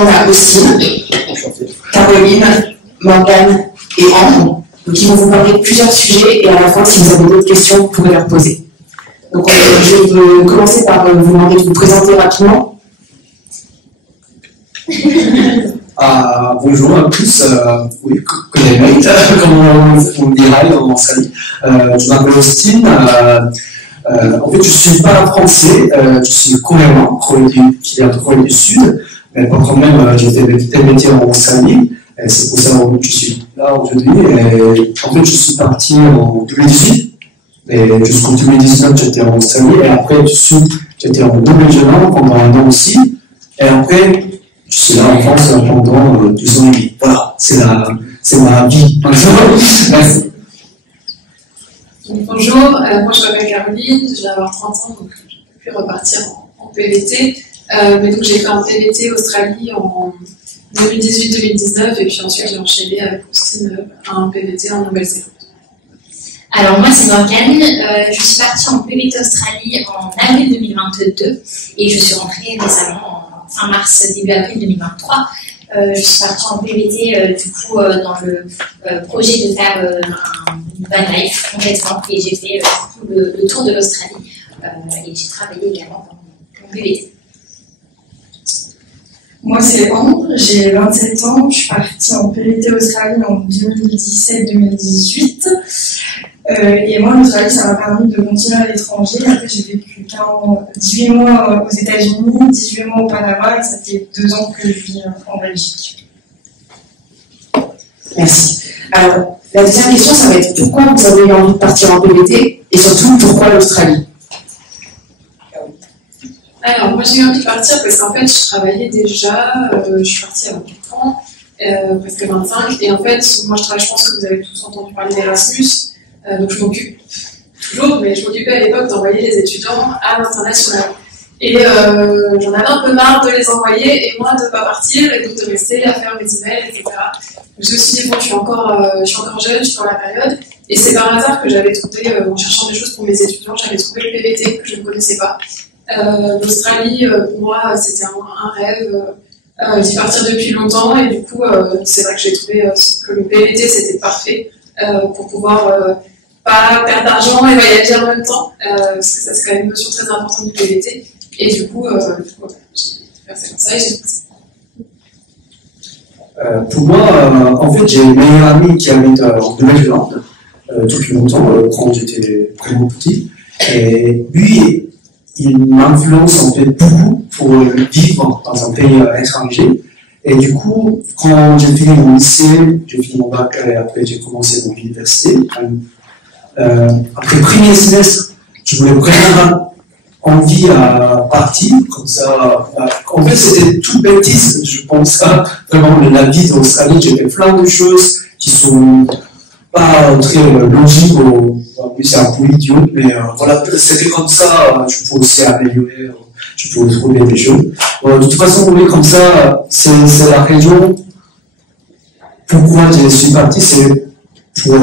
On a Austin, Caroline, Morgane et Anne, qui vont vous parler de plusieurs sujets et à la fin, si vous avez d'autres questions, vous pouvez leur poser. Donc, je vais commencer par vous demander de vous présenter rapidement. Bonjour à tous, oui, comme on dirait en Australie. Je m'appelle Austin. En fait, je ne suis pas français, je suis coréen, qui vient de Corée du Sud, mais quand même, j'ai fait des métiers en Australie, et c'est pour ça que je suis là aujourd'hui. En fait, je suis parti en 2018, et jusqu'en 2019, j'étais en Australie, et après, j'étais en Nouvelle-Zélande pendant un an aussi, et après, je suis là en France pendant 2 ans et demi. Voilà, c'est ma vie. Merci. Bonjour, moi je m'appelle Caroline, je vais avoir 30 ans, donc je ne peux plus repartir en PVT. Mais donc j'ai fait un PVT Australie en 2018-2019 et puis ensuite j'ai enchaîné avec Austin un PVT en Nouvelle-Zélande. Alors moi c'est Morgane, je suis partie en PVT Australie en avril 2022 et je suis rentrée récemment en fin mars, début avril 2023. Je suis partie en PVT du coup dans le projet de faire une van life complètement et j'ai fait le tour de l'Australie et j'ai travaillé également dans mon PVT. Moi c'est Anne, j'ai 27 ans, je suis partie en PVT Australie en 2017-2018 et moi l'Australie ça m'a permis de continuer à l'étranger. Après j'ai vécu 18 mois aux États-Unis, 18 mois au Panama et ça fait 2 ans que je vis en Belgique. Merci. Alors, la deuxième question, ça va être pourquoi vous avez eu envie de partir en PVT et surtout pourquoi l'Australie? Alors, moi j'ai eu envie de partir parce qu'en fait je travaillais déjà, je suis partie à 24 ans, presque 25, et en fait, moi je pense que vous avez tous entendu parler d'Erasmus, donc je m'occupe toujours, mais je m'occupais à l'époque d'envoyer les étudiants à l'international. Et j'en avais un peu marre de les envoyer et moi de ne pas partir et donc de rester à faire mes emails, etc. Donc je me suis dit, bon, je suis encore jeune, je suis dans la période, et c'est par hasard que j'avais trouvé, en cherchant des choses pour mes étudiants, j'avais trouvé le PVT que je ne connaissais pas. L'Australie, pour moi, c'était un rêve d'y partir depuis longtemps, et du coup, c'est vrai que j'ai trouvé que le PVT c'était parfait pour pouvoir pas perdre d'argent et voyager en même temps, parce que ça c'est quand même une notion très importante du PVT. Et du coup, j'ai fait ça comme ça et j'ai fait ça. Pour moi, en fait, j'ai une meilleure amie qui habite en Nouvelle-Zélande depuis longtemps, quand j'étais vraiment petit. Et lui, il m'influence en fait beaucoup pour vivre dans un pays étranger. Et du coup, quand j'ai fini mon lycée, j'ai fini mon bac et après j'ai commencé mon université. Après le premier semestre, je voulais vraiment envie à partir, comme ça. En fait, c'était tout bêtise, je pense pas vraiment la vie d'Australie. J'ai fait plein de choses qui sont pas très logiques, c'est un peu idiot, mais voilà, c'était comme ça, je peux aussi améliorer, je peux trouver des choses. De toute façon, oui, comme ça, c'est la raison pourquoi je suis parti, c'est pour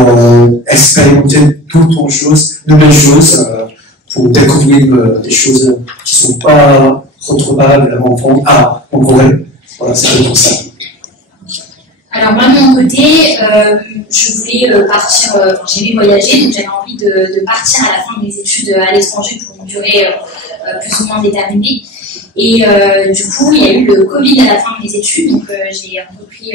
expérimenter d'autres choses, nouvelles choses, pour découvrir des choses qui ne sont pas retrouvables en Corée. Voilà, c'est pour ça. Alors moi de mon côté, je voulais partir, j'aimais voyager, donc j'avais envie de partir à la fin de mes études à l'étranger pour une durée plus ou moins déterminée. Et du coup, il y a eu le Covid à la fin de mes études, donc j'ai repris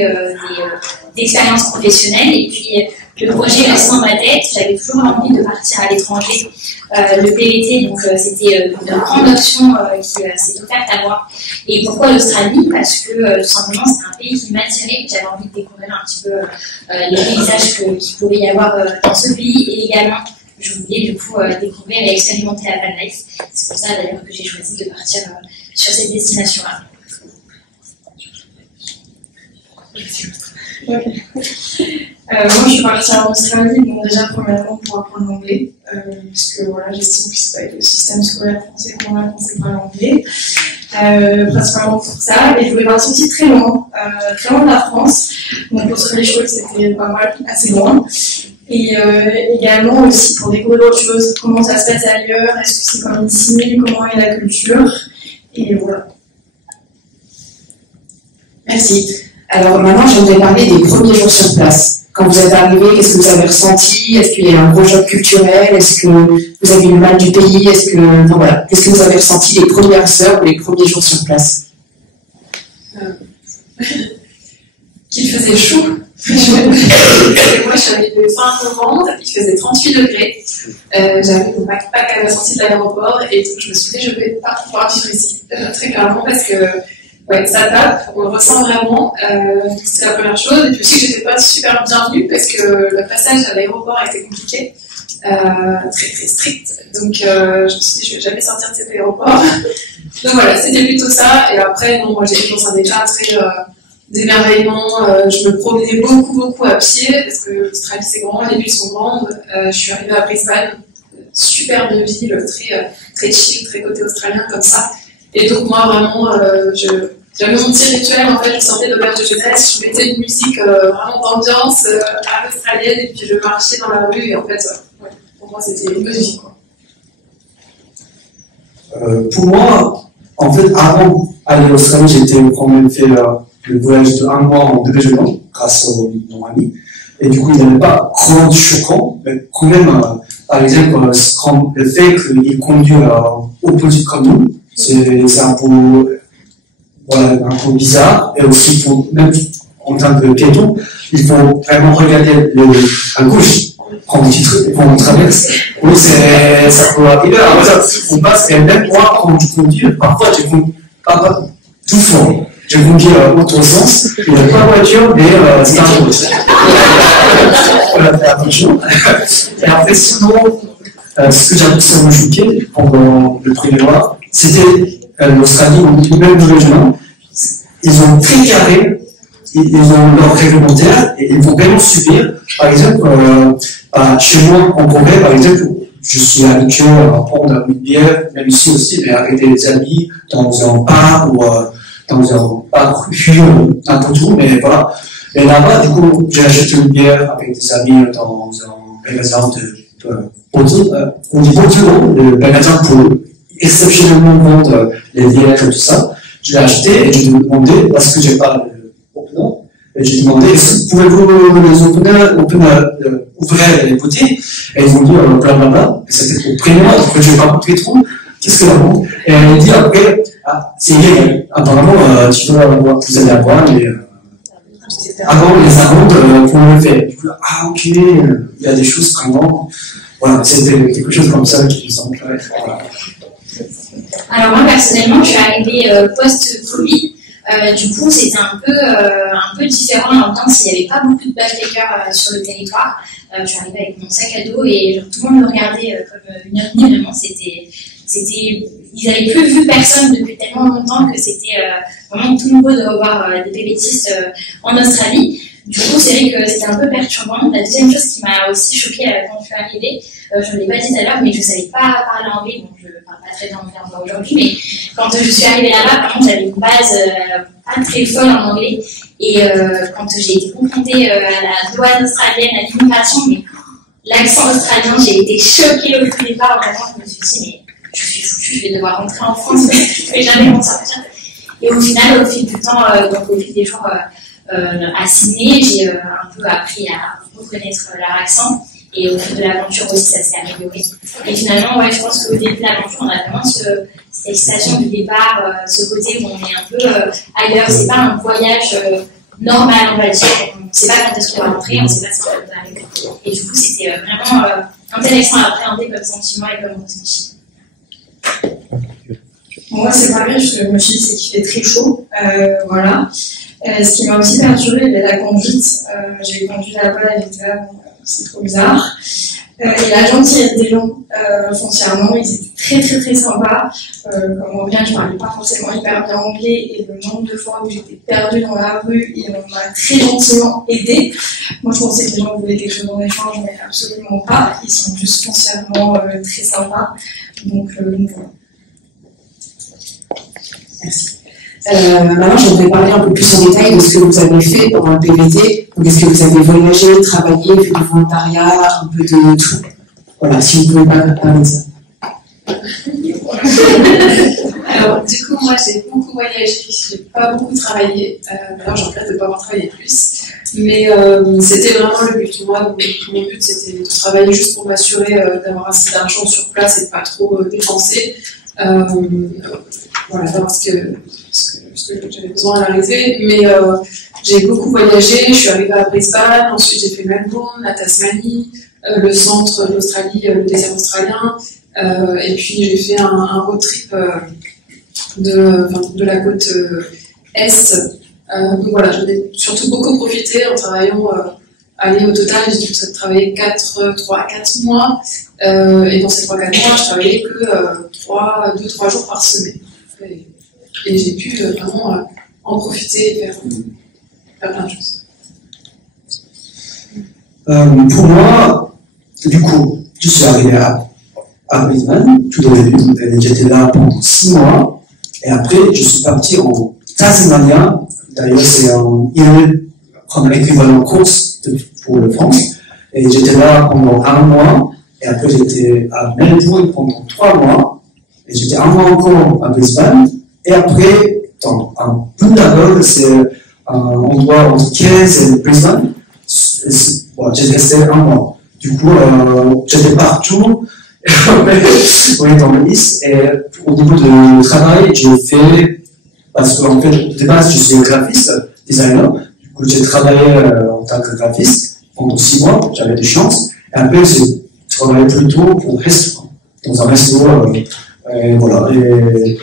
des expériences professionnelles et puis le projet restant dans ma tête, j'avais toujours envie de partir à l'étranger. Le PVT, donc c'était une grande option qui s'est offerte à moi. Et pourquoi l'Australie? Parce que tout simplement c'est un pays qui m'attirait, j'avais envie de découvrir un petit peu les paysages qu'il pouvait y avoir dans ce pays, et également je voulais du coup découvrir et expérimenter la van life. C'est pour ça d'ailleurs que j'ai choisi de partir sur cette destination-là. Okay. Moi, je suis partie en Australie, bon, déjà premièrement pour apprendre l'anglais, parce que voilà, j'estime que c'est avec le système scolaire français qu'on a, qu'on ne sait pas l'anglais, principalement pour ça. Et je voulais partir aussi très loin de la France. Donc l'Australie, je trouvais que c'était pas mal, assez loin. Et également aussi pour découvrir autre chose, comment ça se passe ailleurs, est-ce que c'est comme ici, comment est la culture, et voilà. Merci. Alors maintenant, j'aimerais parler des premiers jours sur place. Quand vous êtes arrivé, qu'est-ce que vous avez ressenti? Est-ce qu'il y a eu un gros choc culturel? Est-ce que vous avez eu le mal du pays? Est-ce que, enfin, voilà. Qu'est-ce que vous avez ressenti les premières heures ou les premiers jours sur place? Qu'il faisait chaud. Moi, je suis arrivée le fin novembre, il faisait 38 degrés. J'avais mon backpack à la sortie de l'aéroport et donc je me suis dit, je ne vais pas pouvoir vivre ici. Très clairement, parce que ouais, ça tape, on le ressent vraiment. C'est la première chose. Et puis aussi, j'étais pas super bienvenue parce que le passage à l'aéroport a été compliqué, très très strict. Donc, je me suis dit, je ne vais jamais sortir de cet aéroport. Donc voilà, c'était plutôt ça. Et après, non, moi, j'ai dans un état très d'émerveillement. Je me promenais beaucoup à pied parce que l'Australie c'est grand, les villes sont grandes. Je suis arrivée à Brisbane, superbe ville, très chill, très côté australien comme ça. Et donc moi vraiment, j'avais mon petit rituel en fait. Je sortais de l'auberge de jeunesse, je mettais une musique vraiment d'ambiance à l'australienne et puis je marchais dans la rue et en fait, ouais, pour moi c'était une bonne vie quoi. Pour moi, en fait, avant d'aller en Australie, j'étais quand même fait le voyage de 1 mois en Nouvelle-Zélande grâce à mon ami. Et du coup, il n'avait pas grand choquant, mais quand même, par exemple, le fait qu'il conduit opposite comme nous, c'est un peu, voilà, un peu bizarre. Et aussi, même en tant que piéton, il faut vraiment regarder à gauche quand on traverse. Oui, ça peut arriver. Alors, on passe, et même moi, quand je conduis, parfois, je conduis pas tout fort. Je conduis autre sens, il n'y a pas de voiture, mais c'est un peu. Voilà, faire attention. Et après, sinon, ce que j'ai ça me choqué pendant le premier mois, c'était l'Australie ou même le Nouvelle-Zélande. Ils ont très carré, ils ont leur réglementaire et ils vont vraiment subir. Par exemple, chez moi, en Corée, par exemple, je suis habitué à prendre une bière, même ici aussi, mais avec des amis dans un bar ou dans un bar n'importe où, mais voilà. Et là-bas, du coup, j'ai acheté une bière avec des amis dans un magasin on dit beaucoup, le magasin pour exceptionnellement vendre les bières et tout ça. Je l'ai acheté et je lui ai demandé, parce que j'ai pas l'opener, et j'ai demandé, pouvez-vous les opener, ouvrir les boutiques? Et ils m'ont dit, blablabla, et c'était pour premier mois, donc je n'ai pas compris trop. Qu'est-ce que la vente? Et elle m'a dit après, c'est illégal. Apparemment, tu dois avoir plus à boire, mais avant les amendes, on le fait. Du coup, ok, il y a des choses vraiment. Voilà, c'était quelque chose comme ça qui me semble. Voilà. Alors moi personnellement, je suis arrivée post-Covid. Du coup, c'était un peu différent dans le temps s'il n'y avait pas beaucoup de backpackers sur le territoire. Je suis arrivée avec mon sac à dos et genre, tout le monde me regardait comme une ovni. Vraiment, ils n'avaient plus vu personne depuis tellement longtemps que c'était vraiment tout nouveau de revoir des PBTistes en Australie. Du coup, c'est vrai que c'était un peu perturbant. La deuxième chose qui m'a aussi choquée quand je suis arrivée, je ne l'ai pas dit tout à l'heure, mais je ne savais pas parler anglais, donc je ne parle pas très bien anglais encore aujourd'hui, mais quand je suis arrivée là-bas, par contre, j'avais une base pas très folle en anglais, et quand j'ai été confrontée à la douane australienne, à l'immigration, mais l'accent australien, j'ai été choquée au départ, vraiment, je me suis dit, mais je suis foutue, je vais devoir rentrer en France, mais je ne vais jamais m'en sortir. Et au final, au fil du temps, donc au fil des jours à Sydney, j'ai un peu appris à reconnaître leur accent. Et au fil de l'aventure aussi, ça s'est amélioré. Et finalement, ouais, je pense qu'au début de l'aventure, on a vraiment cette excitation du départ, ce côté où on est un peu ailleurs. C'est pas un voyage normal, on va dire. On ne sait pas quand est-ce qu'on va rentrer, on ne sait pas ce qui va arriver. Et du coup, c'était vraiment intéressant à appréhender comme sentiment et comme ressenti. Moi, c'est pareil, je me suis dit, c'est qu'il fait très chaud. Voilà. Ce qui m'a aussi perturbée, la conduite. J'ai conduit là-bas avec c'est trop bizarre. Et la gentillesse des gens, foncièrement, ils étaient très très très sympas. Comme on vient, je parlais pas forcément hyper bien anglais, et le nombre de fois où j'étais perdue dans la rue, et on m'a très gentiment aidée. Moi, je pensais que les gens voulaient quelque chose en échange, mais absolument pas. Ils sont juste foncièrement très sympas. Donc voilà. Merci. Maintenant, j'aimerais parler un peu plus en détail de ce que vous avez fait pendant le PVT. Donc, est-ce que vous avez voyagé, travaillé, fait du volontariat, un peu de tout? Voilà, si vous pouvez pas parler de ça. Alors, du coup, moi, j'ai beaucoup voyagé, j'ai pas beaucoup travaillé. D'ailleurs, je regrette de ne pas avoir travaillé plus. Mais c'était vraiment le but. Moi, mon but, c'était de travailler juste pour m'assurer d'avoir assez d'argent sur place et de pas trop dépenser. Voilà, d'avoir ce que j'avais besoin à l'arrivée. Mais j'ai beaucoup voyagé. Je suis arrivée à Brisbane, ensuite j'ai fait Melbourne, la Tasmanie, le centre de l'Australie, le désert australien. Et puis j'ai fait un road trip de la côte est. Donc voilà, j'en ai surtout beaucoup profité en travaillant. Allez, au total, j'ai dû travailler 3 à 4 mois. Et dans ces 3 à 4 mois, je travaillais que 2-3 jours par semaine. Et j'ai pu vraiment en profiter et faire plein de choses. Pour moi, du coup, je suis arrivé à Brisbane, tout au début. J'étais là pendant 6 mois. Et après, je suis parti en Tasmania. D'ailleurs, c'est un île comme l'équivalent course pour le France. Et j'étais là pendant 1 mois. Et après, j'étais à Melbourne pendant 3 mois. Et j'étais 1 mois encore à Brisbane. Et après, dans un Bundaberg, c'est un endroit entre Cairns et Brisbane. Bon, j'ai resté 1 mois. Du coup, j'étais partout. Oui, dans le liste. Et au niveau du travail, j'ai fait, parce qu'en fait, de base, je suis graphiste, designer. Du coup, j'ai travaillé en tant que graphiste pendant 6 mois. J'avais des chances. Et après, j'ai travaillé plutôt pour un restaurant. Dans un restaurant. Et voilà. Et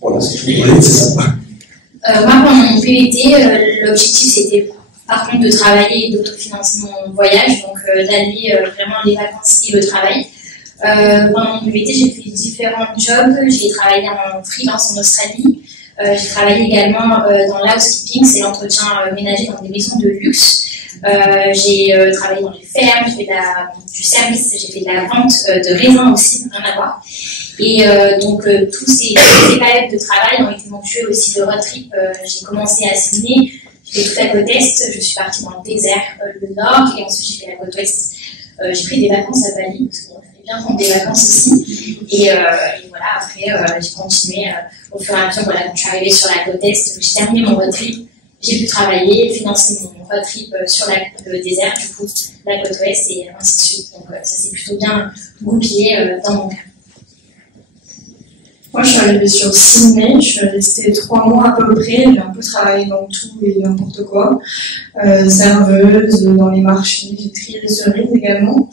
voilà, c'est tout. Oui, c'est ça. Moi, pendant mon PET, l'objectif, c'était par contre de travailler et d'autofinancer mon voyage, donc d'allier vraiment les vacances et le travail. Pendant mon PET, j'ai fait différents jobs. J'ai travaillé en freelance en Australie. J'ai travaillé également dans l'housekeeping, c'est l'entretien ménager dans des maisons de luxe. J'ai travaillé dans les fermes, j'ai fait du service, j'ai fait de la vente de raisins aussi, rien à voir. Et donc toutes ces périodes de travail ont été ponctuées aussi de road trip. J'ai commencé à Sydney, j'ai fait toute la côte est, je suis partie dans le désert, le nord, et ensuite j'ai fait la côte ouest. J'ai pris des vacances à Bali, parce qu'on fait bien prendre des vacances aussi. Et voilà, après j'ai continué au fur et à mesure, voilà, quand je suis arrivée sur la côte est, j'ai terminé mon road trip. J'ai pu travailler, financer mon road trip sur le désert, du coup, la côte ouest et ainsi de suite. Donc ça s'est plutôt bien goupillé dans mon cas. Moi, je suis arrivée sur Sydney, je suis restée 3 mois à peu près, j'ai un peu travaillé dans tout et n'importe quoi. Serveuse, dans les marchés, j'ai trié les cerises également.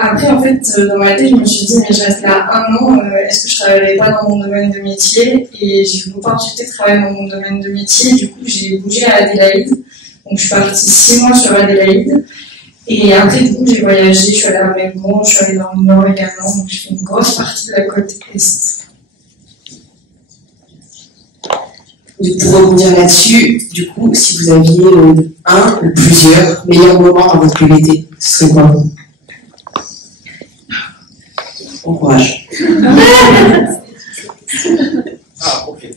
Après, en fait, dans ma tête, je me suis dit, mais je reste là 1 an, est-ce que je ne travaillerai pas dans mon domaine de métier? Et j'ai eu l'opportunité de travailler dans mon domaine de métier, du coup, j'ai bougé à Adélaïde. Donc, je suis partie 6 mois sur Adélaïde. Et après, du coup, j'ai voyagé, je suis allée à Melbourne, je suis allée dans le nord également, donc j'ai fait une grosse partie de la côte est. Pour rebondir là-dessus, du coup, si vous aviez un ou plusieurs meilleurs moments dans votre PVT, ce serait quoi? Bon courage. Ah, ok.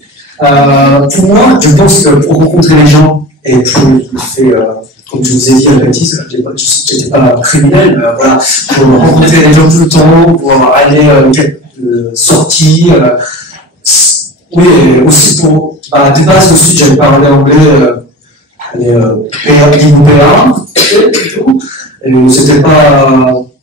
Pour moi, je pense que pour rencontrer les gens et pour faire, comme je vous ai dit à bêtise, je n'étais pas criminel, mais voilà, pour rencontrer les gens tout le temps, pour aller sortir. Oui, et aussi pour. De base aussi, j'avais parlé anglais, niveau P1, et tout. Et c'était pas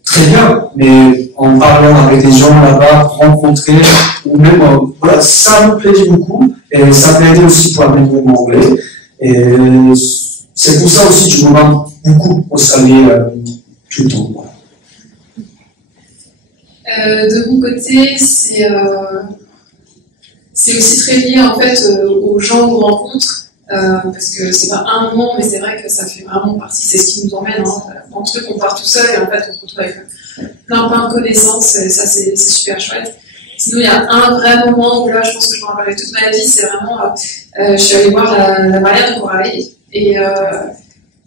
très bien, mais en parlant avec des gens là-bas, rencontrer, ou même, voilà, ça me plaisait beaucoup, et ça m'a aidé aussi pour améliorer mon anglais. Et c'est pour ça aussi que je me rends beaucoup au Australie tout le temps. Voilà. De mon côté, c'est aussi très lié en fait aux gens qu'on rencontre, parce que c'est pas un moment, mais c'est vrai que ça fait vraiment partie, c'est ce qui nous emmène dans le truc, on part tout seul et en fait on se retrouve avec plein de connaissances, et ça c'est super chouette. Sinon il y a un vrai moment où là je pense que je m'en rappellerai toute ma vie, c'est vraiment, je suis allée voir la barrière de corail, et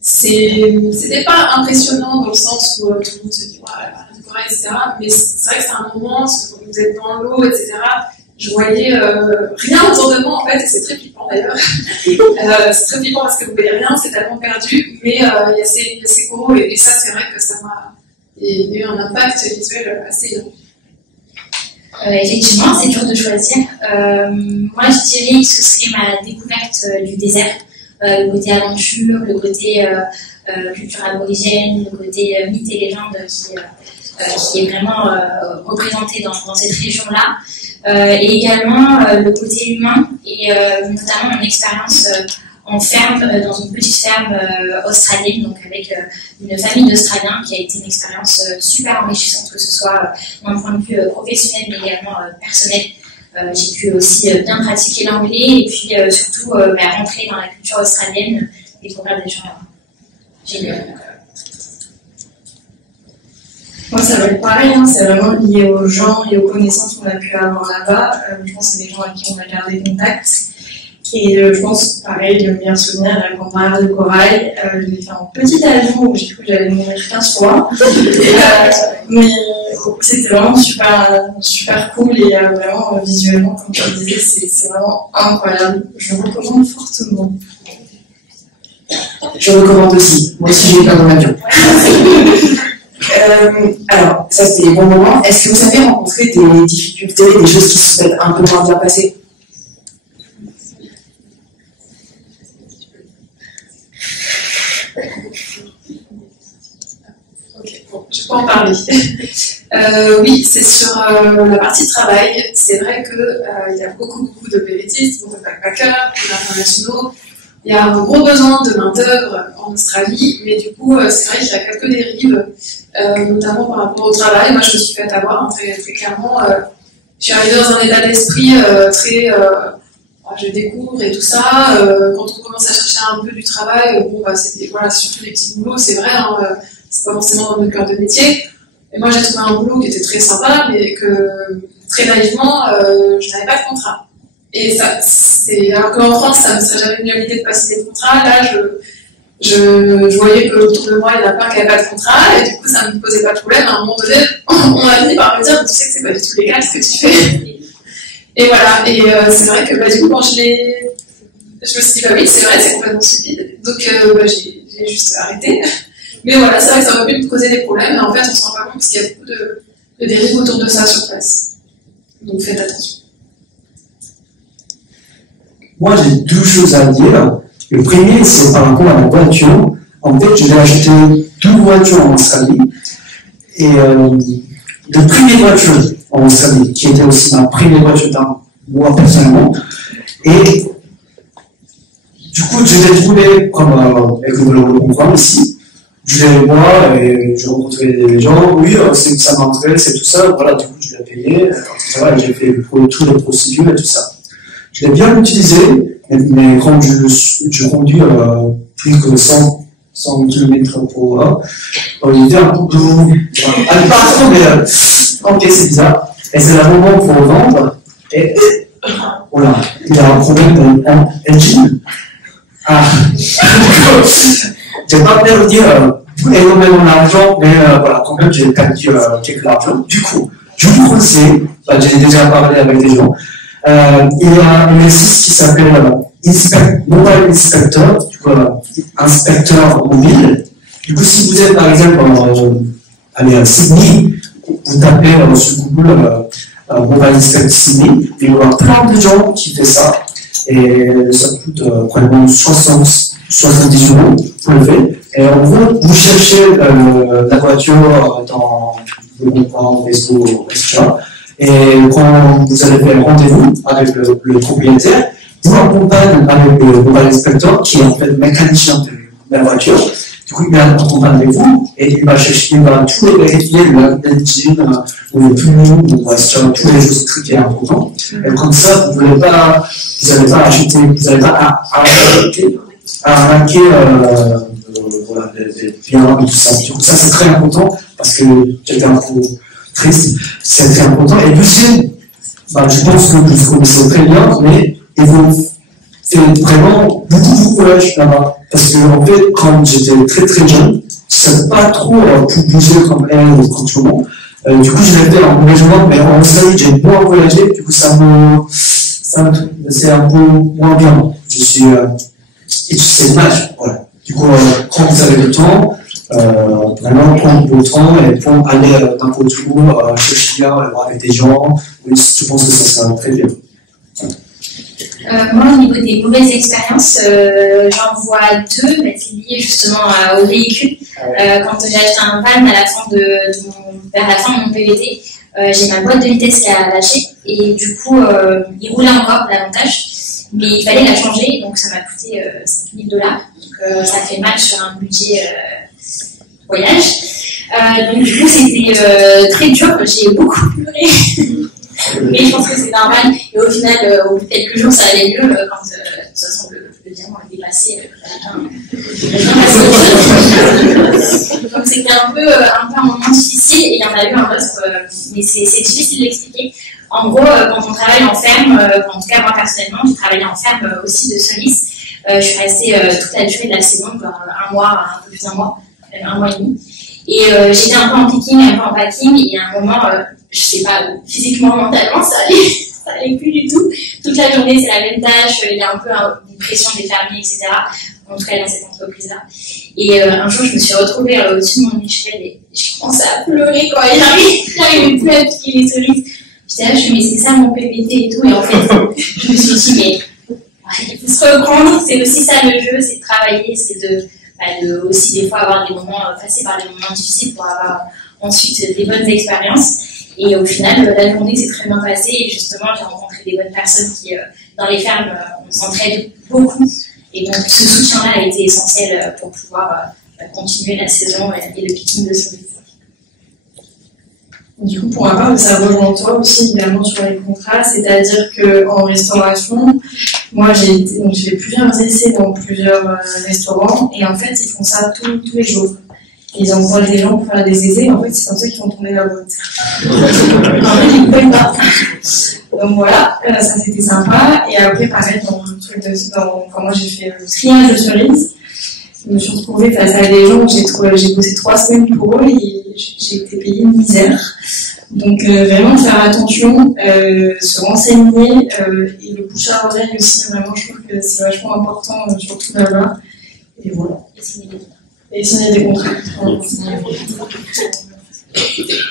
c'était pas impressionnant dans le sens où tout le monde se dit ouais, la barrière de corail, etc. Mais c'est vrai que c'est un moment, quand vous êtes dans l'eau, etc. Je voyais rien autour de moi en fait, et c'est très flippant d'ailleurs. C'est très flippant parce que vous voyez rien, c'est tellement perdu, mais il y a ces coraux, et ça c'est vrai que ça m'a. Il y a eu un impact visuel assez grand. Effectivement, c'est dur de choisir. Moi, je dirais que ce serait ma découverte du désert, le côté aventure, le côté culture aborigène, le côté mythes et légendes qui est vraiment représenté dans cette région-là. Et également le côté humain et notamment mon expérience en ferme, dans une petite ferme australienne, donc avec une famille d'Australiens, qui a été une expérience super enrichissante, que ce soit d'un point de vue professionnel mais également personnel. J'ai pu aussi bien pratiquer l'anglais et puis surtout rentrer dans la culture australienne, découvrir des gens géniaux. Moi, ça va être pareil, hein, c'est vraiment lié aux gens et aux connaissances qu'on a pu avoir là-bas. Je pense que c'est des gens avec qui on a gardé contact. Et je pense, pareil, le meilleur souvenir, la grande barrière de corail. Je l'ai fait en petit avion où j'ai cru que j'allais mourir 15 fois. Mais c'était vraiment super cool et vraiment visuellement, comme tu le disais, c'est vraiment incroyable. Je recommande fortement. Je recommande aussi. Moi aussi, j'ai plein dans l'avion. Alors, ça c'était les bons moments. Est-ce que vous avez rencontré des difficultés, des choses qui se sont un peu moins bien passées? Ok, bon, je peux en parler. Oui, c'est sur la partie travail. C'est vrai qu'il y a beaucoup de PVTistes, beaucoup de backpackers, d'internationaux. Il y a un gros besoin de main-d'œuvre en Australie, mais du coup, c'est vrai qu'il y a quelques dérives, notamment par rapport au travail. Moi, je me suis fait avoir très clairement. Je suis arrivée dans un état d'esprit très. Je découvre et tout ça. Quand on commence à chercher un peu du travail, c'était surtout des petits boulots, c'est vrai, hein, c'est pas forcément dans notre cœur de métier. Et moi, j'ai trouvé un boulot qui était très sympa, mais que très naïvement, je n'avais pas de contrat. Et ça, alors qu'en France, ça ne me serait jamais venu à l'idée de passer des contrats. Là, je voyais que autour de moi, il y en a plein qui n'avaient pas de contrat, et du coup, ça ne me posait pas de problème. À un moment donné, on a fini par me dire, tu sais que c'est pas du tout légal ce que tu fais. Et voilà, et c'est vrai que du coup, quand je me suis dit, oui, c'est vrai, c'est complètement stupide. Donc, j'ai juste arrêté. Mais voilà, c'est vrai que ça aurait pu me causer des problèmes, mais en fait, on se rend pas compte parce qu'il y a beaucoup de dérives autour de ça sur place. Donc, faites attention. Moi, j'ai deux choses à dire. Le premier, c'est par rapport à la voiture. En fait, je vais acheter 2 voitures en Australie. Et de première voiture en Australie, qui était aussi ma première voiture dans moi personnellement. Et du coup, je l'ai trouvé comme vous le comprendre ici. Je l'ai voir et je rencontrais des gens. Oui, ça m'intéresse, c'est tout ça. Voilà, du coup, je l'ai payé, etc. Et j'ai fait toutes les procédures et tout ça. Je l'ai bien utilisé, mais quand je conduis plus que 100 km/h, il était un peu pas trop, mais ok, c'est bizarre. Et c'est le moment pour vendre. Et voilà, il y a un problème d'engine. Je n'ai pas perdu énormément d'argent, mais voilà, quand même, j'ai perdu quelques argent. Du coup, je vous conseille, j'ai déjà parlé avec des gens. Il y a un site qui s'appelle Mobile Inspector, du coup, inspecteur mobile. Du coup, si vous êtes par exemple à Sydney, vous tapez sur Google Mobile Inspector Sydney, et il y aura plein de gens qui font ça, et ça coûte probablement 70 € pour le faire. Et en gros, vous cherchez la voiture dans le bon plan, Facebook, etc. Et quand vous allez faire rendez-vous avec le propriétaire, vous accompagnez avec le mobile inspector qui est en fait le mécanicien de la voiture. Du coup, il va accompagner avec vous et il va tout vérifier l'engine, le pneu, tous les choses très importantes. Et comme ça, vous n'allez pas acheter, vous n'allez pas arnaquer des biens et tout ça. Du coup, ça c'est très important parce que j'étais un peu triste, c'est très important. Et deuxième, je pense que vous connaissez très bien, mais il vous fait vraiment beaucoup de courage là-bas. Parce que, en fait, quand j'étais très jeune, je ne savais pas trop pour bouger comme elle ou comme tout le monde. Du coup, je l'ai fait en voyagement, mais en Australie, j'ai moins voyagé, du coup, c'est un peu moins bien. C'est dommage, voilà. Du coup, quand vous avez le temps, vraiment prendre votre temps et pour aller n'importe où, chercher bien, voir avec des gens. Oui, je pense que ça sera très bien. Moi, au niveau des mauvaises expériences, j'en vois deux, c'est lié justement au véhicule. Quand j'ai acheté un van vers la fin de mon PVT, j'ai ma boîte de vitesse qui a lâché et du coup, il roulait encore davantage, mais il fallait la changer, donc ça m'a coûté 5 000 $. Donc ça fait mal sur un budget voyage. Donc du coup, c'était très dur, j'ai beaucoup pleuré. Mais je pense que c'est normal. Et au final, au bout de quelques jours, ça allait mieux. Quand de toute façon, le diamant était passé, donc c'était un peu un moment difficile. Et il y en a eu un autre, mais c'est difficile d'expliquer. En gros, quand on travaille en ferme, en tout cas moi personnellement, j'ai travaillé en ferme aussi de cerises. Je suis restée toute la durée de la saison, un mois, un peu plus d'un mois, même un mois et demi. Et j'étais un peu en picking, un peu en packing, et à un moment, je sais pas, physiquement, mentalement, ça allait plus du tout. Toute la journée, c'est la même tâche, il y a un peu une pression des fermiers, etc. En tout cas, dans cette entreprise-là. Et un jour, je me suis retrouvée au-dessus de mon échelle et je commençais à pleurer quand j'arrivais plus à piquer les cerises. J'étais là, mais c'est ça mon PVT et tout. Et en fait, je me suis dit, mais il faut se reprendre, c'est aussi ça le jeu, c'est de travailler, c'est de aussi des fois avoir des moments, passer par des moments difficiles pour avoir ensuite des bonnes expériences. Et au final, la journée s'est très bien passée et justement, j'ai rencontré des bonnes personnes qui, dans les fermes, on s'entraide beaucoup. Et donc, ce soutien-là a été essentiel pour pouvoir continuer la saison et le picking de cerises. Du coup, pour ma part, ça rejoint toi aussi évidemment sur les contrats, c'est-à-dire qu'en restauration, moi j'ai fait plusieurs essais dans plusieurs restaurants et en fait ils font ça tous les jours. Ils envoient des gens pour faire des essais et en fait c'est comme ça qu'ils font tourner la boîte. En fait ils ne payent pas. Donc voilà, ça c'était sympa. Et après pareil, dans le truc quand moi j'ai fait le triage de cerises, je me suis retrouvée face à des gens, j'ai bossé 3 semaines pour eux et j'ai été payée une misère. Donc vraiment faire attention, se renseigner et le bouche à oreille aussi, vraiment je trouve que c'est vachement important, surtout là-bas. Et voilà. Et signer des contrats.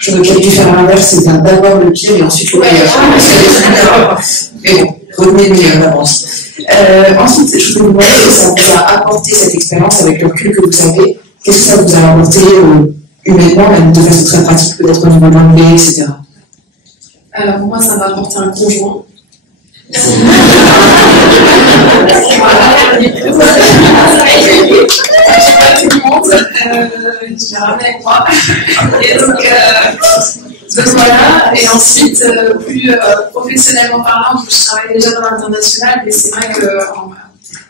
J'aurais peut-être dû faire l'inverse, c'est-à-dire d'abord le pire et ensuite le meilleur. Mais bon, retenez le meilleur d'avance. Ensuite, je voulais vous demander si ça vous a apporté cette expérience avec le recul que vous avez. Qu'est-ce que ça vous a apporté humainement, même de façon très pratique, peut-être au niveau de l'anglais, etc. Alors moi, ça m'a apporté un conjoint. Tout le monde, je l'ai ramené avec moi. Et donc voilà, et ensuite, plus professionnellement parlant, je travaille déjà dans l'international, mais c'est vrai que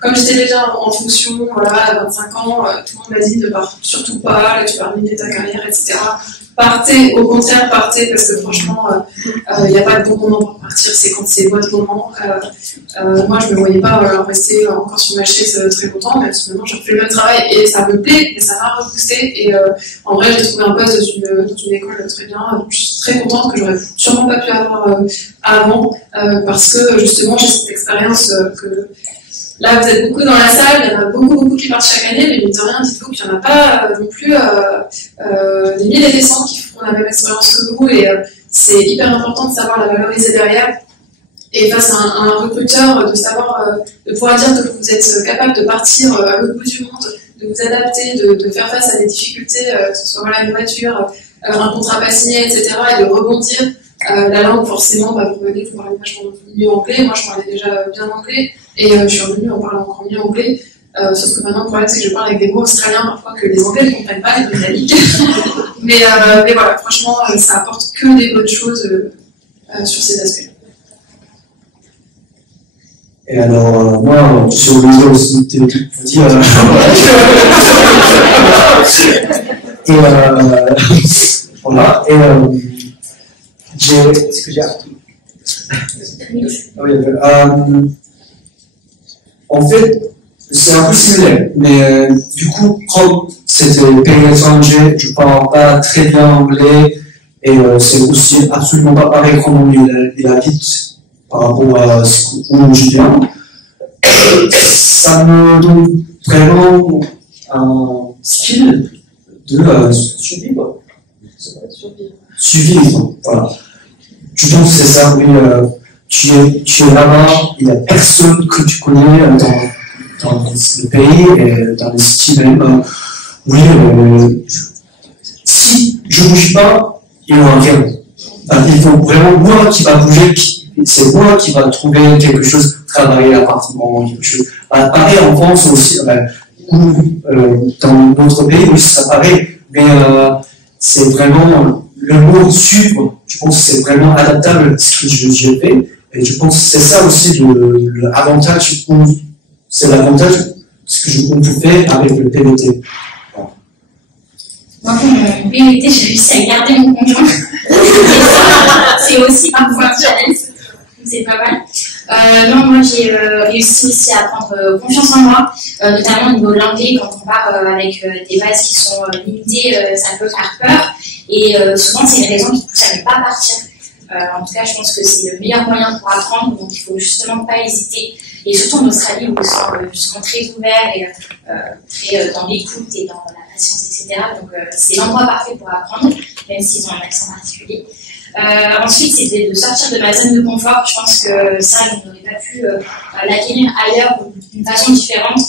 comme j'étais déjà en fonction, voilà, à 25 ans, tout le monde m'a dit ne pars surtout pas, là tu vas ruiner ta carrière, etc. Partez, au contraire, partez, parce que franchement, il n'y a pas de bon moment pour partir, c'est quand c'est votre moment. Moi, je ne me voyais pas rester encore sur ma chaise très longtemps, même si maintenant j'ai fait le même travail et ça me plaît, et ça m'a reboosté. Et en vrai, j'ai trouvé un poste dans une école très bien. Je suis très contente que j'aurais sûrement pas pu avoir avant, parce que justement, j'ai cette expérience que. Là, vous êtes beaucoup dans la salle, il y en a beaucoup qui partent chaque année, mais mine de rien, dites-vous qu'il n'y en a pas non plus des milliers et des cents qui feront la même expérience que vous, et c'est hyper important de savoir la valoriser derrière. Et face à un recruteur, de savoir, de pouvoir dire que vous êtes capable de partir à l'autre bout du monde, de vous adapter, de faire face à des difficultés, que ce soit voilà, une voiture, un contrat pas signé, etc., et de rebondir. La langue, forcément, vous venez, vous parlez vachement mieux anglais. Moi, je parlais déjà bien anglais, et je suis revenue en parlant encore mieux anglais. Sauf que maintenant, le problème, c'est que je parle avec des mots australiens parfois que les Anglais ne comprennent pas, les Britanniques. mais voilà, franchement, ça apporte que des bonnes choses sur ces aspects. Et alors, moi, sur le réseau aussi, tu peux dire. Et voilà, et est-ce que j'ai en fait, c'est un peu similaire, mais du coup, comme c'était pays étranger, je parle pas très bien anglais, et c'est aussi absolument pas pareil comme il habite par rapport à où je viens. Ça me donne vraiment un skill de survivre. Survivre, voilà. Je pense que c'est ça, oui. Tu es là-bas, il n'y a personne que tu connais dans le pays et dans le style même. Oui, si je ne bouge pas, il n'y aura rien. Il faut vraiment moi qui va bouger, c'est moi qui va trouver quelque chose, travailler, appartement, quelque chose. Pareil en France aussi, ou dans notre pays, oui, ça pareil, mais c'est vraiment le mot suivre, je pense que c'est vraiment adaptable à ce que j'ai fait, et je pense que c'est ça aussi l'avantage, c'est l'avantage, ce qu'on peut faire avec le PVT. Moi, pour mon PVT, j'ai réussi à garder mon conjoint. C'est aussi parfois un challenge, c'est pas mal. Non, moi j'ai réussi aussi à prendre confiance en moi, notamment au niveau de l'anglais. Quand on part avec des bases qui sont limitées, ça peut faire peur. Et souvent, c'est une raison qui pousse à ne pas partir. En tout cas, je pense que c'est le meilleur moyen pour apprendre, donc il faut justement pas hésiter. Et surtout en Australie, où ils sont justement très ouverts et très dans l'écoute et dans la patience, etc. Donc c'est l'endroit parfait pour apprendre, même s'ils ont un accent particulier. Ensuite, c'était de sortir de ma zone de confort. Je pense que ça, je n'aurais pas pu l'acquérir ailleurs d'une façon différente.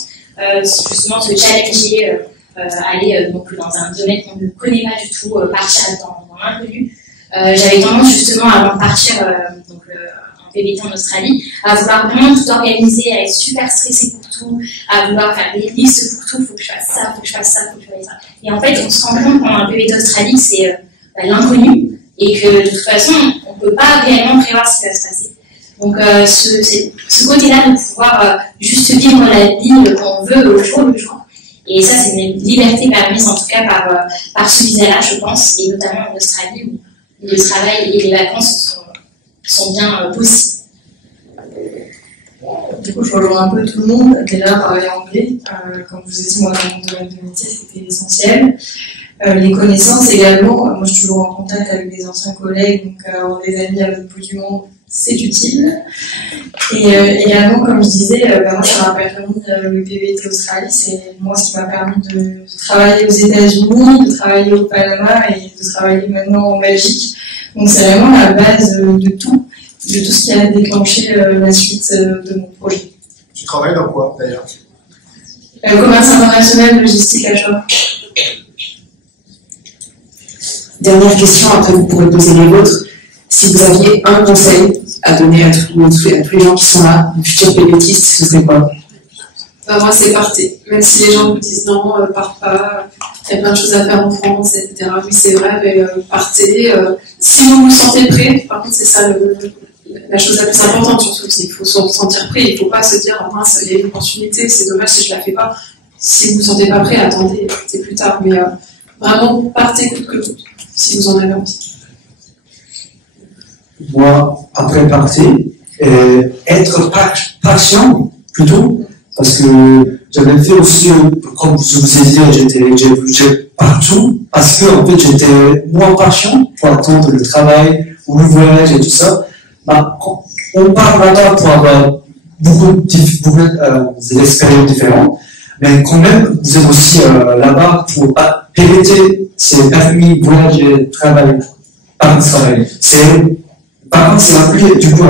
Justement, se challenger, aller donc, dans un domaine qu'on ne connaît pas du tout, partir dans l'inconnu. J'avais tendance justement avant de partir en PVT en Australie à vouloir vraiment tout organiser, à être super stressée pour tout, à vouloir faire des listes pour tout, faut que je fasse ça, faut que je fasse ça, faut que je fasse ça. Et en fait, on se rend compte pendant un PVT Australie que c'est l'inconnu et que de toute façon, on ne peut pas réellement prévoir ce qui va se passer. Donc ce côté-là de pouvoir juste vivre la vie qu'on veut au jour le jour. Et ça, c'est une liberté permise en tout cas par ce visa-là, je pense, et notamment en Australie où le travail et les vacances sont bien possibles. Du coup, je rejoins un peu tout le monde. Déjà, parler anglais, comme je vous ai dit, moi, dans mon domaine de métier, c'était essentiel. Les connaissances également. Moi, je suis toujours en contact avec des anciens collègues, donc avoir des amis à l'autre bout du monde, c'est utile. Et également, comme je disais, moi, ça m'a permis, le PVT Australie, c'est moi ce qui m'a permis de travailler aux États-Unis, de travailler au Panama et de travailler maintenant en Belgique. Donc, c'est vraiment la base de tout ce qui a déclenché la suite de mon projet. Tu travailles dans quoi, d'ailleurs? Commerce international, logistique, achat. Dernière question, après vous pourrez poser les vôtres. Si vous aviez un conseil à donner à tous les gens qui sont là, les futurs PVTistes, ce serait quoi? Moi, c'est partez. Même si les gens vous disent non, pars pas, il y a plein de choses à faire en France, etc. Oui, c'est vrai, mais partez. Si vous vous sentez prêt, par contre, c'est ça la chose la plus importante, surtout, il faut se sentir prêt. Il ne faut pas se dire, oh, mince, il y a une opportunité, c'est dommage si je ne la fais pas. Si vous ne vous sentez pas prêt, attendez, c'est plus tard. Mais vraiment, partez coûte que coûte, si vous en avez envie. Moi, après partir, être patient plutôt, parce que j'avais fait aussi, comme je vous ai dit, j'étais partout, parce que en fait j'étais moins patient pour attendre le travail ou le voyage et tout ça. On part là-bas pour avoir beaucoup d'expériences différentes, mais quand même, vous êtes aussi là-bas pour PVT, c'est permis, voyager, travail, pas travail. Par contre, c'est appuyé, du coup,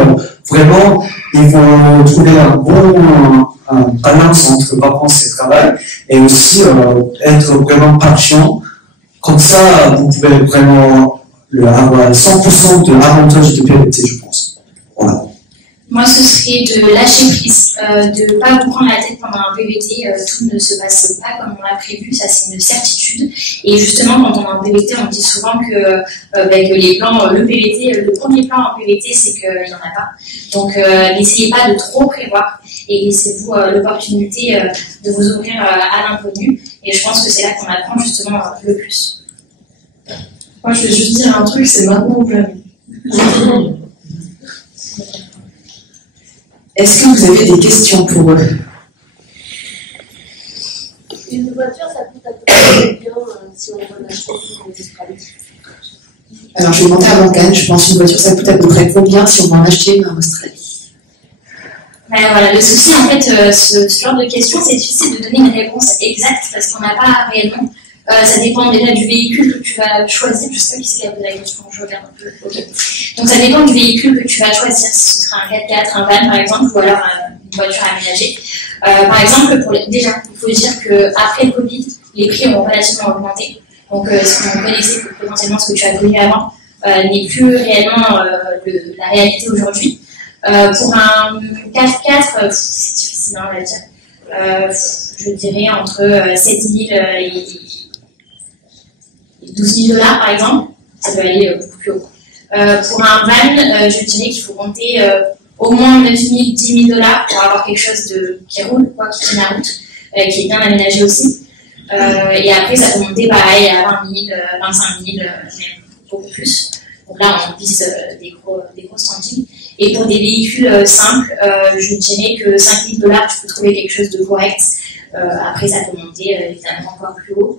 vraiment, il faut trouver un bon balance entre vacances et travail, et aussi être vraiment patient. Comme ça, vous pouvez vraiment avoir 100% de l'avantage de PVT, je pense. Voilà. Moi, ce serait de lâcher prise, de ne pas vous prendre la tête pendant un PVT. Tout ne se passe pas comme on l'a prévu, ça c'est une certitude. Et justement, quand on est en PVT, on dit souvent que les plans, le PVT, le premier plan en PVT, c'est qu'il n'y en a pas. Donc, n'essayez pas de trop prévoir et laissez-vous l'opportunité de vous ouvrir à l'inconnu. Et je pense que c'est là qu'on apprend justement le plus. Moi, je vais juste dire un truc, c'est maintenant ou jamais. Est-ce que vous avez des questions pour eux? Une voiture, ça coûte à peu près combien si on veut l'acheter en Australie? Alors, je vais demander à Morgane, je pense une voiture, ça coûte à peu près combien si on veut en acheter une en Australie? Voilà, le souci, en fait, ce genre de questions, c'est difficile de donner une réponse exacte parce qu'on n'a pas réellement Ça dépend déjà du véhicule que tu vas choisir. Je sais pas qui c'est qui a posé la question, je regarde un peu. Okay. Donc ça dépend du véhicule que tu vas choisir. Si ce sera un 4x4, un van par exemple, ou alors une voiture aménagée. Par exemple, déjà, il faut dire qu'après le Covid, les prix ont relativement augmenté. Donc si on connaissait potentiellement ce que tu as connu avant, n'est plus réellement la réalité aujourd'hui. Pour un 4x4, c'est difficile, on va dire. Je dirais entre 7 000 et 12 000 $ par exemple. Ça peut aller beaucoup plus haut. Pour un van, je dirais qu'il faut compter au moins 9 000, 10 000 $ pour avoir quelque chose qui roule, qui tient la route, qui est bien aménagé aussi. Et après, ça peut monter pareil à 20 000, 25 000, même beaucoup plus. Donc là, on vise des gros standings. Et pour des véhicules simples, je dirais que 5 000 $, tu peux trouver quelque chose de correct. Après, ça peut monter évidemment encore plus haut.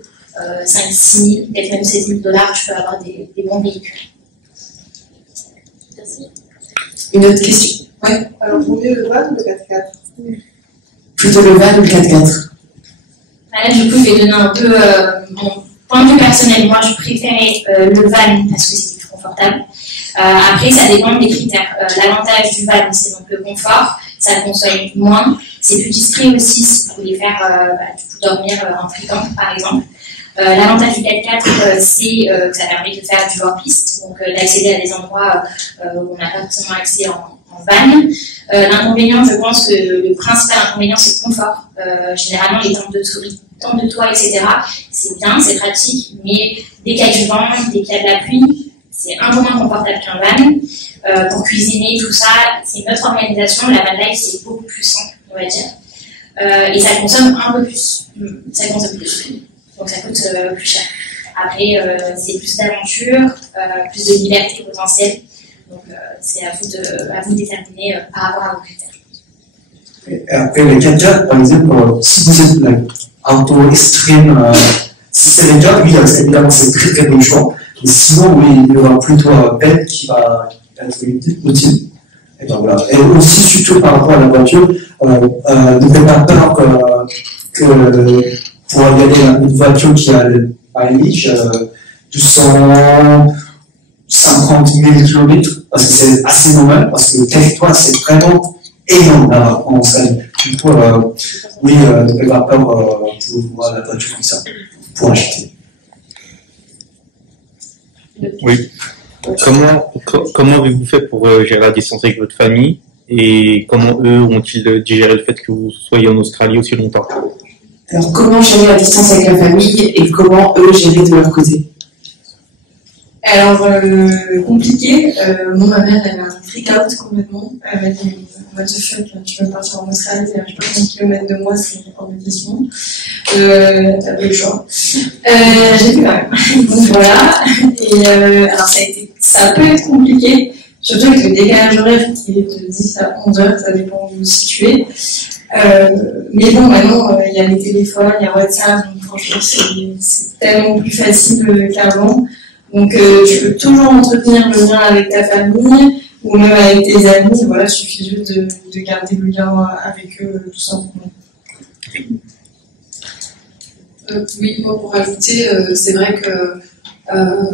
5 6 000, peut-être même 16 000 $, tu peux avoir des bons véhicules. Merci. Une autre question? Ouais. Alors, vaut mieux le van ou le 4x4? Plutôt le van ou le 4x4? Là, du coup, je vais donner un peu mon point de vue personnel. Moi, je préférais le van parce que c'est plus confortable. Après, ça dépend des critères. L'avantage du van, c'est donc le confort, ça consomme moins, c'est plus discret aussi si vous voulez faire du coup, dormir en fréquent, par exemple. L'avantage du 4x4, c'est que ça permet de faire du hors-piste, donc d'accéder à des endroits où on n'a pas forcément accès en van. L'inconvénient, je pense que le principal inconvénient, c'est le confort. Généralement, les tentes de souris, tentes de toit, etc., c'est bien, c'est pratique, mais dès qu'il y a du vent, dès qu'il y a de la pluie, c'est un peu moins confortable qu'un van. Pour cuisiner, tout ça, c'est une autre organisation. La van life, c'est beaucoup plus simple, on va dire. Et ça consomme un peu plus. Ça consomme plus. Donc ça coûte plus cher. Après, c'est plus d'aventure, plus de liberté potentielle. Donc c'est à vous de déterminer par rapport à vos critères. Et après, les 4x4, par exemple, si vous êtes auto extrême, si c'est le cas, oui, évidemment, c'est très très bon choix. Et sinon, oui, il y aura plutôt un bed qui va être utile. Et donc, voilà. Et aussi, surtout par rapport à la voiture, ne faites pas peur que pour y aller à une voiture qui a le mileage de 150 000 km, parce que c'est assez normal, parce que le territoire, c'est vraiment énorme là-bas en Australie. Du coup, oui, ne faites pas peur pour voir la voiture comme ça, pour acheter. Oui. Comment avez-vous fait pour gérer la distance avec votre famille et comment eux ont-ils digéré le fait que vous soyez en Australie aussi longtemps? Alors, comment gérer la distance avec la famille et comment eux gérer de leur côté? Alors, compliqué. Moi, ma mère, elle a un freak-out complètement. Elle m'a dit, what the fuck, tu veux partir en Australie, je sais pas combien de kilomètres de moi, c'est hors de question. T'as pas le choix. J'ai fait quand même. Donc voilà. Et alors, ça peut être compliqué, surtout avec le décalage horaire qui est de 10 à 11 heures, ça dépend où vous vous situez. Mais bon, maintenant, il y a les téléphones, il y a WhatsApp, donc franchement, c'est tellement plus facile qu'avant. Donc, tu peux toujours entretenir le lien avec ta famille ou même avec tes amis. Voilà, il suffit juste de garder le lien avec eux, tout simplement. Oui, moi, pour rajouter, c'est vrai que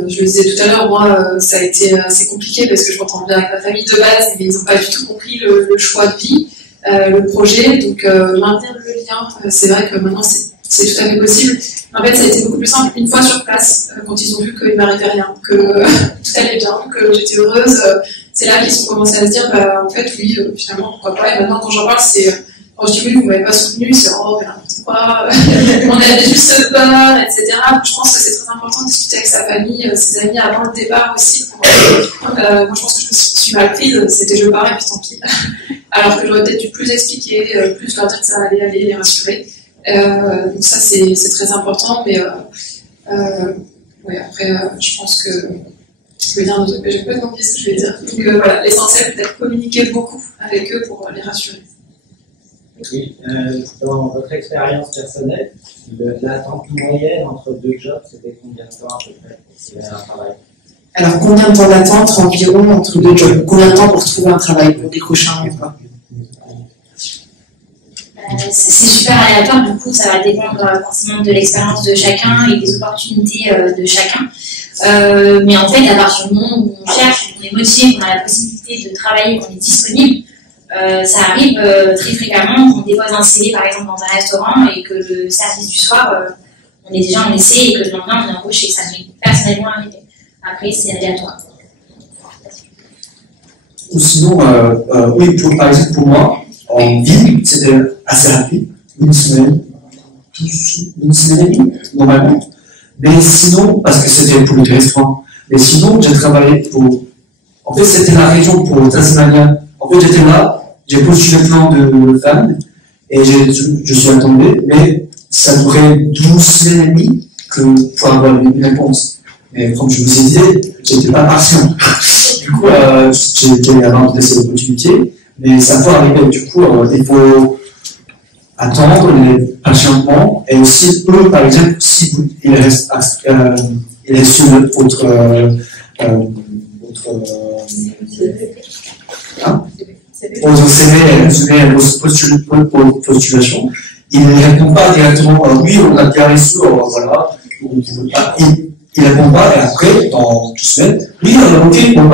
je le disais tout à l'heure, moi, ça a été assez compliqué parce que je m'entends bien avec ma famille de base, mais ils n'ont pas du tout compris le choix de vie, le projet. Donc, maintenir le lien, c'est vrai que maintenant, c'est tout à fait possible. En fait, ça a été beaucoup plus simple une fois sur place, quand ils ont vu qu'il ne m'arrivait rien, que tout allait bien, que j'étais heureuse. C'est là qu'ils ont commencé à se dire, bah, en fait, oui, finalement, pourquoi pas. Et maintenant, quand j'en parle, quand je dis oui, vous ne m'avez pas soutenu, c'est oh, mais n'importe quoi, on avait juste peur, etc. Je pense que c'est très important de discuter avec sa famille, ses amis avant le départ aussi. Moi, je pense que je me suis mal prise, c'était je pars et puis tant pis. Alors que j'aurais peut-être dû plus expliquer, plus leur dire que ça allait aller, les rassurer. Donc ça c'est très important, mais ouais, après je pense que je vais dire un truc que j'ai pas compris ce que je vais dire. Donc voilà, l'essentiel peut-être communiquer beaucoup avec eux pour les rassurer. Oui, dans votre expérience personnelle, l'attente moyenne entre deux jobs, c'était combien de temps à peu près pour trouver un travail? Alors combien de temps d'attente environ entre deux jobs? Combien de temps pour trouver un travail, pour décrocher un emploi? C'est super aléatoire, du coup, ça va dépendre forcément de l'expérience de chacun et des opportunités de chacun. Mais en fait, à partir du moment où on cherche, qu'on est motivé, qu'on a la possibilité de travailler, qu'on est disponible, ça arrive très fréquemment qu'on dépose un CV par exemple dans un restaurant et que le service du soir, on est déjà en essai et que le lendemain on est embauché. Ça m'est personnellement arrivé. Après, c'est aléatoire. Ou sinon, oui, par exemple pour moi, en ville, c'était assez rapide, une semaine et demie, normalement. Mais sinon, parce que c'était pour le restaurant, mais sinon, j'ai travaillé pour. En fait, c'était la région pour Tasmania. En fait, j'étais là, j'ai postulé plein de femmes, et je suis attendu, mais ça durait 12 semaines et demie pour avoir une réponse. Mais comme je vous ai dit, j'étais pas patient. Du coup, j'ai abandonné cette opportunité, mais ça peut arriver. Du coup, il faut attendre patiemment, et aussi, eux, par exemple, si il reste sur votre CV, votre postulation, il ne répond pas directement, oui, on a bien reçu, voilà, il ne répond pas, et après, dans 2 semaines, oui, ok, bon,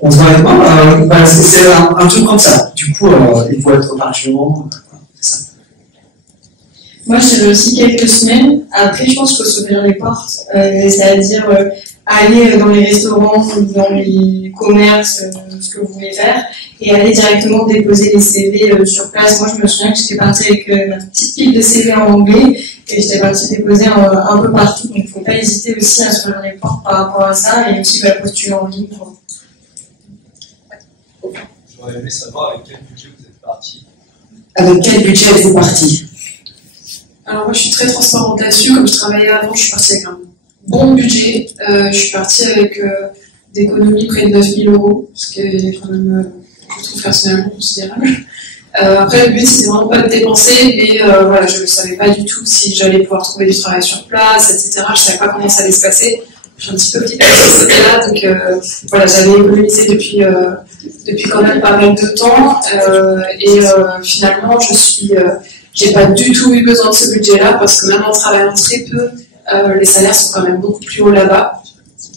on se va avec c'est un truc comme ça. Du coup, il faut être patient. Moi, j'ai aussi quelques semaines. Après, je pense qu'il faut s'ouvrir les portes, c'est-à-dire aller dans les restaurants ou dans les commerces, ce que vous voulez faire, et aller directement déposer les CV sur place. Moi, je me souviens que j'étais partie avec ma petite pile de CV en anglais, et j'étais partie déposer un peu partout. Donc, il ne faut pas hésiter aussi à s'ouvrir les portes par rapport à ça, et aussi postuler en ligne. J'aurais aimé savoir avec quel budget vous êtes parti. Avec quel budget êtes-vous parti? Alors moi je suis très transparente là-dessus, comme je travaillais avant, je suis partie avec un bon budget. Je suis partie avec d'économies près de 9 000 €, ce qui est quand même, je trouve personnellement considérable. Après le but c'était vraiment pas de dépenser, mais voilà, je ne savais pas du tout si j'allais pouvoir trouver du travail sur place, etc. Je savais pas comment ça allait se passer. J'ai un petit peu flippé de ce côté-là, donc voilà, j'avais économisé depuis quand même pas mal de temps, et finalement j'ai pas du tout eu besoin de ce budget-là, parce que même en travaillant très peu, les salaires sont quand même beaucoup plus hauts là-bas.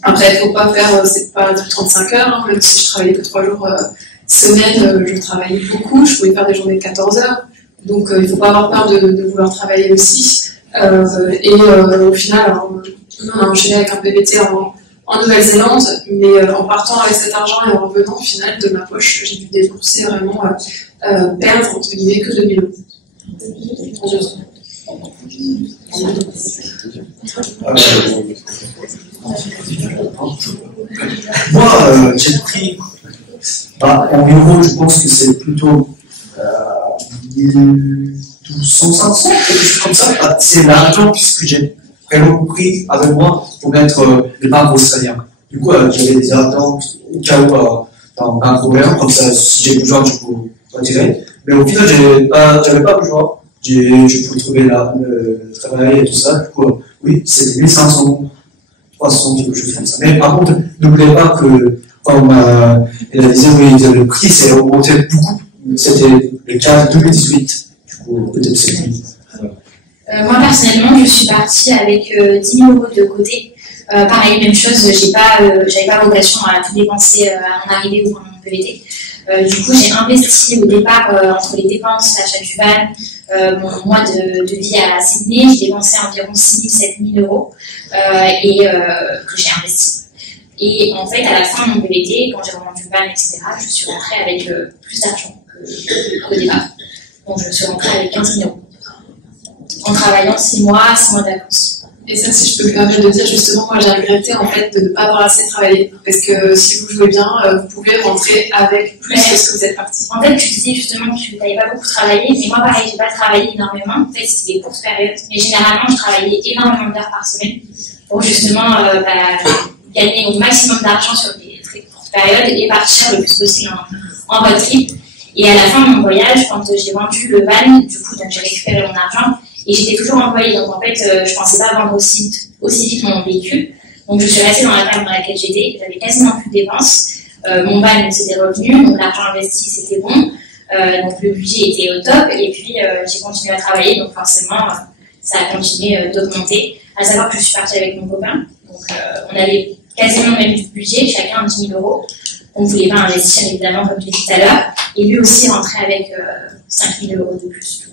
Après, il faut pas faire, c'est pas du 35 heures, hein, même si je travaillais que 3 jours semaine, je travaillais beaucoup, je pouvais faire des journées de 14 heures, donc il faut pas avoir peur de vouloir travailler aussi. Et au final, on a enchaîné avec un PVT en Nouvelle-Zélande, mais en partant avec cet argent et en revenant, au final, de ma poche, j'ai dû débourser vraiment, perdre, entre guillemets, que 2 000 €. Moi, j'ai pris en euros, je pense que c'est plutôt 1200, 500, quelque chose comme ça. C'est l'argent que j'ai vraiment pris avec moi pour mettre le banque australien. Du coup, j'avais des argents au cas où dans un problème, comme ça, si j'ai besoin, je peux retirer. Mais au final, j'avais pas besoin. Je pouvais trouver le travail et tout ça. Du coup, oui, c'était 1500, 300, quelque chose comme ça. Mais par contre, n'oubliez pas que, comme elle disait, oui, le prix s'est augmenté beaucoup. C'était le cas de 2018. Du coup, peut-être c'est fini. Moi, personnellement, je suis partie avec 10 000 € de côté. Pareil, même chose, j'avais pas vocation à tout dépenser à mon arrivée ou pendant mon PVT. Du coup, j'ai investi au départ entre les dépenses, l'achat du van, mon mois de vie à Sydney, j'ai dépensé environ 6 000 à 7 000 € et que j'ai investi. Et en fait, à la fin de mon PVT, quand j'ai revendu le van, etc., je suis rentrée avec plus d'argent qu'au départ. Donc, je suis rentrée avec 15 000 € en travaillant 6 mois de vacances. Et ça, si je peux me permettre de dire, justement, moi j'ai regretté en fait de ne pas avoir assez travaillé. Parce que si vous jouez bien, vous pouvez rentrer avec plus que ce que vous êtes parti. En fait, tu disais justement que tu n'avais pas beaucoup travaillé, mais moi pareil, j'ai pas travaillé énormément. En fait, c'était des courtes périodes. Mais généralement, je travaillais énormément d'heures par semaine pour justement gagner au maximum d'argent sur des très courtes périodes et partir le plus possible en road trip. Et à la fin de mon voyage, quand j'ai vendu le van, du coup, donc j'ai récupéré mon argent. Et j'étais toujours employée, donc en fait, je pensais pas vendre aussi vite mon véhicule. Donc je suis restée dans la ferme dans laquelle j'étais, j'avais quasiment plus de dépenses. Mon van, c'était revenu, donc l'argent investi, c'était bon. Donc le budget était au top et puis j'ai continué à travailler, donc forcément ça a continué d'augmenter. À savoir que je suis partie avec mon copain, donc on avait quasiment le même budget, chacun 10 000 euros. On ne voulait pas investir évidemment comme je l'ai dit tout à l'heure, et lui aussi rentrait avec 5 000 euros de plus.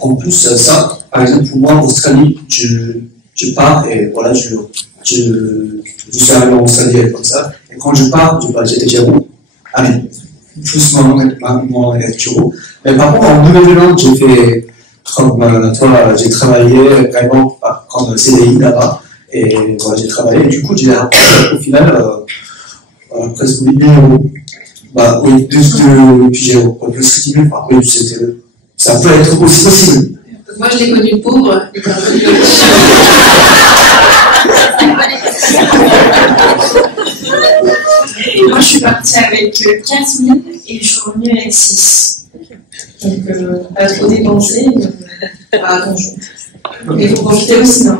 En plus, ça, par exemple, pour moi, en Australie, je pars et voilà, je suis arrivé en Australie comme ça. Et quand je pars, j'étais déjà bon. Allez, plus moins euros. Mais par contre, en Nouvelle-Zélande, j'ai fait, comme toi, j'ai travaillé vraiment comme CDI là-bas. Et voilà, j'ai travaillé. Et du coup, j'ai au final presque 8 000 euros. Bah oui, puis j'ai plus que 10 000. Enfin, oui, ça peut être aussi possible. Moi, je l'ai connu pauvre. Moi, je suis partie avec 4 000 et je suis revenue avec 6. Donc, pas trop dépenser, mais pas attention. Mais il faut profiter aussi, non?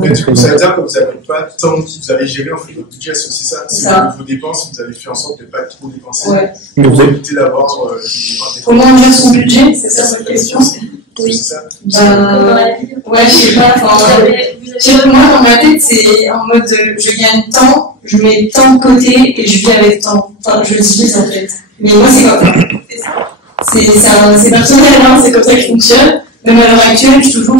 Mais du coup, ça veut dire que vous n'avez pas tant, vous avez géré en fait votre budget, c'est ça? C'est que vos dépenses, vous avez fait en sorte de ne pas trop dépenser. Ouais. Mais vous évitez d'avoir. Comment on gère son budget? C'est ça votre question? Oui. C'est ça? Ouais, je sais pas. Moi, dans ma tête, c'est en mode je gagne tant, je mets tant de côté et je vis avec tant. Enfin, je divise en fait. Mais moi, c'est comme ça. C'est personnel, hein, c'est comme ça que je fonctionne. Même à l'heure actuelle, je veux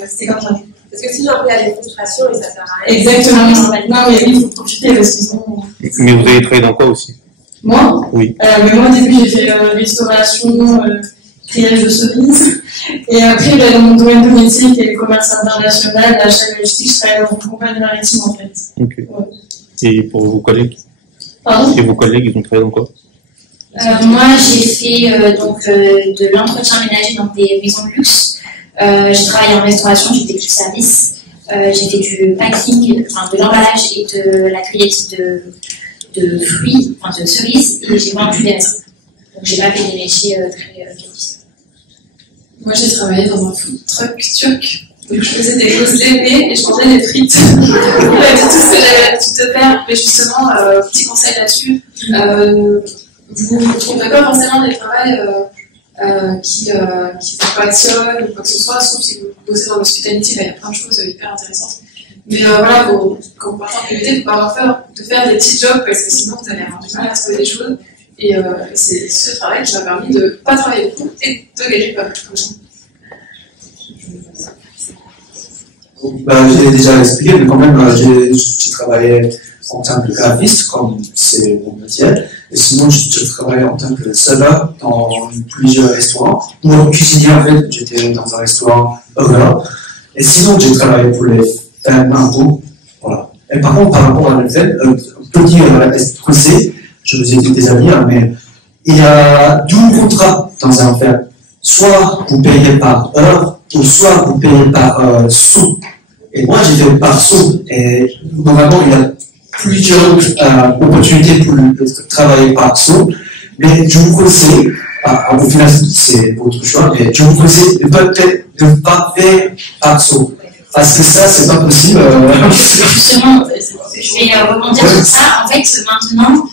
rester comme ça. Parce que sinon, après, il y a des frustrations et ça sert à rien. Exactement. Non, mais oui, il faut profiter parce qu'ils ont. Mais vous avez travaillé dans quoi aussi? Moi? Oui. Mais moi, au début, j'ai fait restauration, triage de cerises. Et après, là, dans mon domaine de métier, qui est le commerce international, l'achat logistique, je travaille dans une compagnie maritime, en fait. Ok. Ouais. Et pour vos collègues? Pardon? Et vos collègues, ils ont travaillé dans quoi? Moi, j'ai fait donc de l'entretien ménager dans des maisons de luxe. J'ai travaillé en restauration, j'ai fait du service. J'ai fait du packing, enfin de l'emballage et de la cueillette de fruits, enfin de cerises, et j'ai vendu des restes. Donc j'ai pas fait des métiers très difficiles. Moi, j'ai travaillé dans un food truck turc. Donc je faisais des choses levées et je vendais des frites. Tout ce que j'avais l'habitude de faire. Mais justement, petit conseil là-dessus. Vous ne trouverez pas forcément des travails qui vous passionnent ou quoi que ce soit, sauf si vous bossez dans l'hospitality, il y a plein de choses hyper intéressantes. Mais voilà, quand vous partez en PVT, il ne faut pas avoir peur de faire des petits jobs parce que sinon vous allez avoir du mal à trouver des choses. Et c'est ce travail qui m'a permis de ne pas travailler beaucoup et de gagner pas beaucoup. J'ai déjà expliqué, mais quand même, j'ai travaillé en tant que graphiste, comme c'est mon métier. Et sinon, je travaillais en tant que serveur dans plusieurs restaurants. Pour cuisiner, en fait, j'étais dans un restaurant burger. Et sinon, j'ai travaillé pour les fermes impôts. Voilà. Et par contre, par rapport à l'hôtel, petit procès, je vous ai dit des amis, mais il y a 12 contrats dans un ferme. Soit vous payez par heure, ou soit vous payez par sou. Et moi, j'étais par sou. Et normalement, il y a plusieurs opportunités pour travailler par sou. Mais je vous conseille, au final, c'est votre choix, mais je vous conseille de ne pas faire par sou. Parce que ça, c'est pas possible. Justement, je vais rebondir sur ça. En fait, maintenant,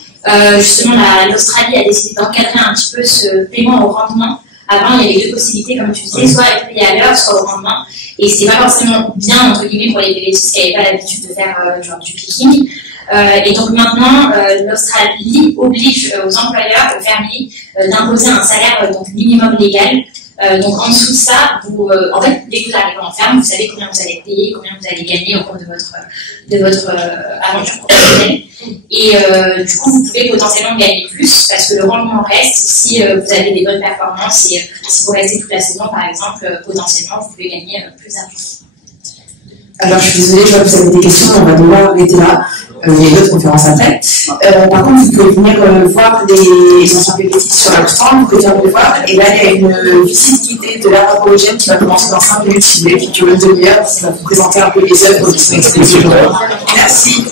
justement, l'Australie a décidé d'encadrer un petit peu ce paiement au rendement. Avant, il y avait deux possibilités, comme tu disais, soit être payé à l'heure, soit au rendement. Et c'est pas forcément bien, entre guillemets, pour les PVT qui n'avaient pas l'habitude de faire genre du picking. Et donc maintenant, l'Australie oblige aux employeurs, aux fermiers, d'imposer un salaire donc minimum légal. Donc en dessous de ça, vous, en fait, dès que vous arrivez en ferme, vous savez combien vous allez payer, combien vous allez gagner au cours de votre aventure professionnelle. Et du coup, vous pouvez potentiellement gagner plus parce que le rendement reste si vous avez des bonnes performances et si vous restez toute la saison, par exemple, potentiellement, vous pouvez gagner plus d'argent. Alors, je suis désolée, je vois que vous avez des questions, on va devoir arrêter là. Il y a d'autres conférences après. Par contre, vous pouvez venir voir les anciens PVT sur le stand, vous pouvez venir les voir. Et là, il y a une visite guidée de l'art aborigène qui va commencer dans 5 minutes, si vous voulez, puis une demi-heure, ça va vous présenter un peu les œuvres qui sont exposées. Merci.